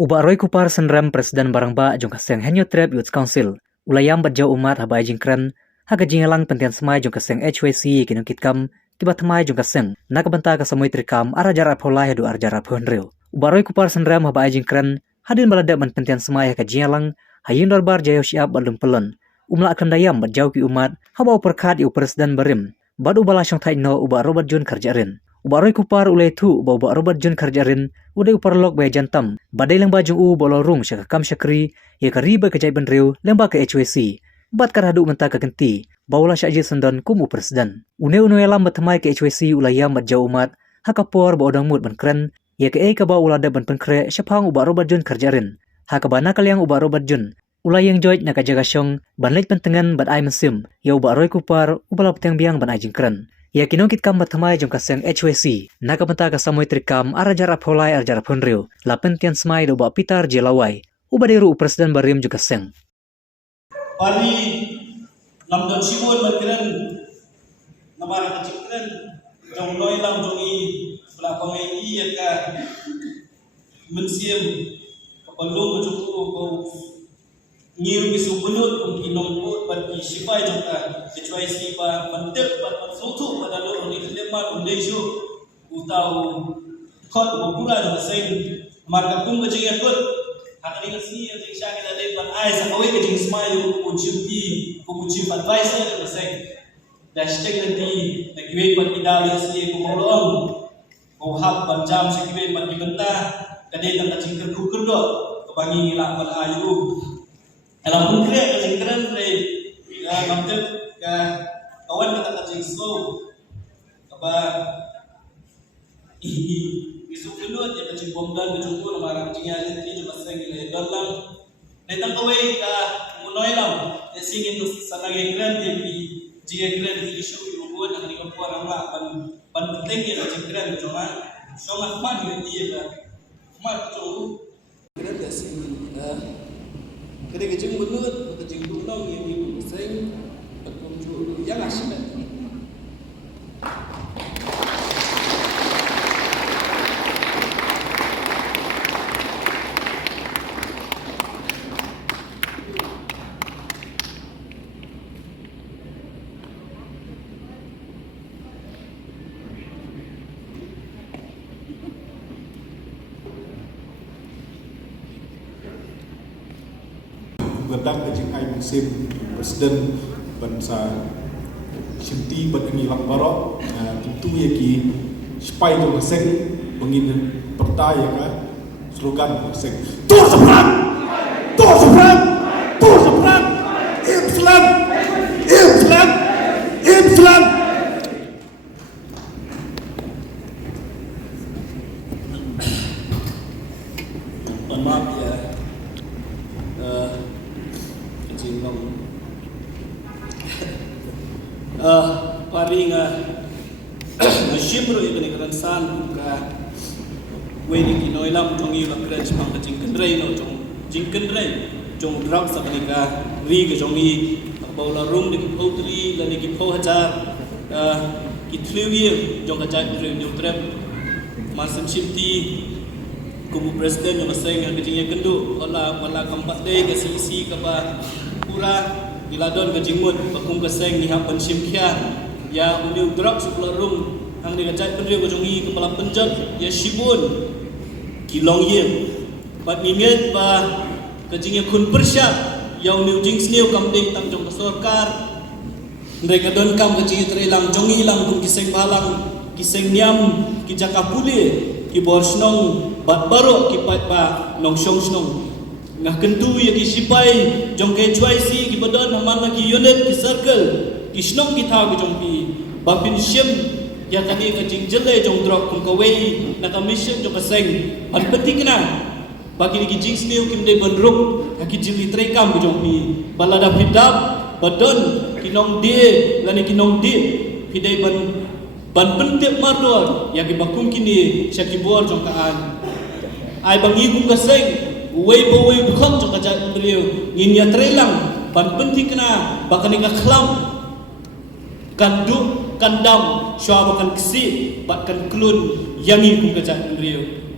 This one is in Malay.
Uba Roy Kupar senram Presiden Barangba jong kaseng Henyo Trap Youth Council. Ulayam badjau umat habai jingkran haga jingalang pentian semai jong kaseng HYC kinung kitkam tiba temai jong kaseng nakabanta kasamui trikam arajar apolai hadu arjar aphonreu. Uba Roy Kupar senram habai jingkran hadin balada man pentian semai haga jingalang hayin darbar jayo siap balum pelon. Umla akan dayam badjau ki umat haba uperkat yu Presiden Barim. Badu bala syong taino uba Robert Jun kerjarin. Uba Roy Kupar ulai tu uba Robert Jun kerjarin udai uparlok bay jantam badai lengba jung bolorung syakam syakri ya kariba kejai benriu lengba ke HWC bat karadu menta ka genti bawla syajid sendan kumu Presiden une elam batamai ke HWC ulayam badjau umat hakapor ba odang mut ban kren ya ke ka ba ulada ban penkre syapang uba Robert Jun kerjarin hakabana kaliang uba Robert Jun ulayang joy na kajaga syong banlait pentengan bat ai mesim ya uba Roy Kupar ubala peteng biang ban ai jingkren. Ya kinong kitkam batamai jong kaseng HWC nakabenta kasamui trikam arajar apolai arjar aphonreu lapentian smai do ba pitar jelawai ubaderu Presiden Barim jong kaseng Pari lamdon siwon batkiran namara kecikran jong noi lam jongi bela pamei ka mensiem kapalung juku ko ngiru bisu bunut ung kinong ko pat ki sipai jong ka HYC pa mantep pat sotu padalo ni klemat ung deju utau khot bo pura jong seng marka kum ka jing kot hakani ngasi jing sha ka dai ban ai sa kawai ka jing smile ko chimti ko chim advisor jong seng hashtag nanti nagwe pat idali si ko molong ko hab ban jam si kiwe pat dibenta kadai tang ka jing kerkur do kebangi ngilak ban ayu alam pun kira kejengkeran dari mantep ke kawan kata kacing slow apa isu kedua dia kacing bomdan kacing pun marah kacingnya jadi cuma sengi dalam datang kawai ke munoilam dia singin tu sangat keren dia di jika keren di isu ibuan akan dikumpul ramah ban penting dia kejengkeran cuma sangat pan dia mat tu keren dia singin kada kejeng bunut kejeng tunong yang ibu sering berkunjung yang asyik Bedak kejing ai musim Presiden bangsa Shinti badangi lang barok tentu ya ki supaya jong keseng mengin pertaya ka slogan keseng tur seberat tur seberat tur seberat Islam Islam Islam. Maaf ya paring nasyimro ibn keransan ka wedi kinoilam jongi bakran spang kacing kendrai no jing kendrai jong drak saknika ri ke jongi baula rum dik potri la dik po hajar ki tliwi jong kacang tri jong trap masam shifti kubu Presiden yang masing yang kecingnya kendu wala kampat deh ke sisi ke ba pura diladon ke jingmut bakum keseng ni hapan simkia ya undi drop sekolah rum ang dikacai pendiri kejongi kepala penjat ya shibun kilong ye pat minget ba kejingnya kun persyap ya undi jing sniu kam ding tang jong kesorkar mereka don kam kejingnya terelang jongi lang kum kiseng balang kiseng nyam ki jakapuli ki borsnong bat baro ki pat ba nong shong snong ngah kentu ya ki sipai jong ke HYC ki badan mana ki unit ki circle ki snong ki thaw ki jong pi bapin sim ya kani ka jing jele jong drop kum ka wei na ka mission jong ka seng pan penting na bagi ki jing sniu kim de bandrup ki jili trekam ki jong pi balada pidap badan ki nong de lani ki nong de pidai ban pentep mardor ya ki bakum kini syakibor jong kaan ai bangi kum ka seng wei bo wei bukan jong ka jat ndriu ngin ya trelang ban penting na bakani ka khlam kandu kandam syawab kan kesi bat kan klun yangi kum ka jat ndriu